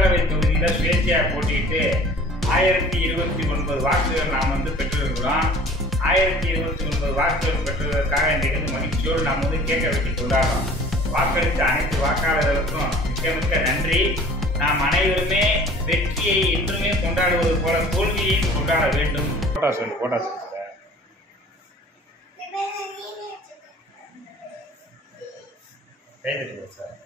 மக்களவை தொகுதியில் சுயேட்சையாக போட்டிட்டு 1029 வாக்குகள் நாம் பெற்றிருக்கிறோம். 1029 வாக்குகள் பெற்றதற்காக இன்றைக்கு மகிழ்ச்சியோடு நாம் கேட்க வெட்டி கொண்டாடுறோம். வாக்களித்த அனைத்து வாக்காளர்களுக்கும் மிக்க மிக்க நன்றி. நாம் அனைவருமே வெற்றியை என்றுமே கொண்டாடுவது போல தோல்வியையும் கொண்டாட வேண்டும். போட்டா சொல்லு சார்.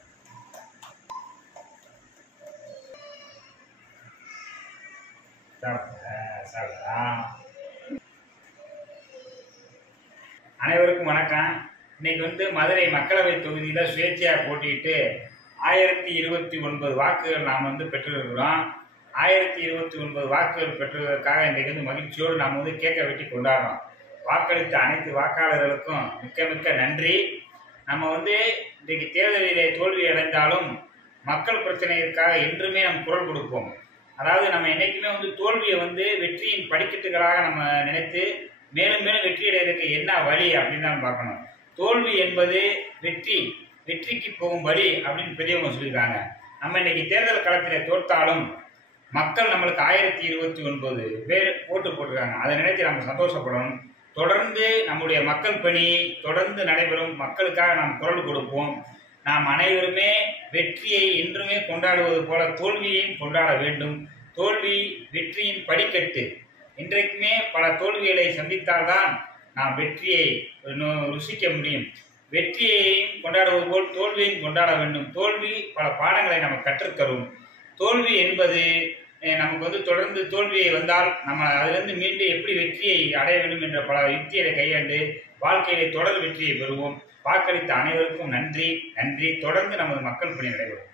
அனைவருக்கும் வணக்கம். இன்னைக்கு மதுரை மக்களவை தொகுதியில் சுயேட்சையாக போட்டிட்டு 1029 வாக்குகள் நாம் பெற்றிருக்கிறோம். 1029 வாக்குகள் பெற்றதற்காக இன்றைக்கு மகிழ்ச்சியோடு நாம் கேட்க வெட்டி கொண்டாடுறோம். வாக்களித்த அனைத்து வாக்காளர்களுக்கும் மிக்க மிக்க நன்றி. நம்ம இன்றைக்கு தேர்தலிலே தோல்வி அடைந்தாலும் மக்கள் பிரச்சனைகளுக்காக என்றுமே நம்ம குரல் கொடுப்போம். அதாவது நம்ம என்னைக்குமே தோல்வியை வெற்றியின் படிக்கட்டுகளாக நம்ம நினைத்து மேலும் மேலும் வெற்றி அடைவதற்கு என்ன வழி அப்படின்னு தான் பார்க்கணும். தோல்வி என்பது வெற்றிக்கு போகும் வழி அப்படின்னு பெரியவங்க சொல்லியிருக்காங்க. நம்ம இன்னைக்கு தேர்தல் களத்தில் தோற்றாலும் மக்கள் நம்மளுக்கு 1029 பேர் ஓட்டு போட்டிருக்காங்க. அதை நினைத்து நம்ம சந்தோஷப்படணும். தொடர்ந்து நம்முடைய மக்கள் பணி தொடர்ந்து நடைபெறும். மக்களுக்காக நாம் குரல் கொடுப்போம். நாம் அனைவருமே வெற்றியை என்றுமே கொண்டாடுவது போல தோல்வியையும் கொண்டாட வேண்டும். தோல்வி வெற்றியின் படிக்கட்டு. இன்றைக்குமே பல தோல்விகளை சந்தித்தால்தான் நாம் வெற்றியை ருசிக்க முடியும். வெற்றியையும் கொண்டாடுவது போல் தோல்வியையும் கொண்டாட வேண்டும். தோல்வி பல பாடங்களை நமக்கு கற்றுத்தரும். தோல்வி என்பது நமக்கு தொடர்ந்து தோல்வியை வந்தால் நம்ம அதிலிருந்து மீண்டும் எப்படி வெற்றியை அடைய வேண்டும் என்ற பல யுக்திகளை கையாண்டு வாழ்க்கையிலே தொடர் வெற்றியை பெறுவோம். வாக்களித்த அனைவருக்கும் நன்றி. தொடர்ந்து நமது மக்கள் பணி நடைபெறும்.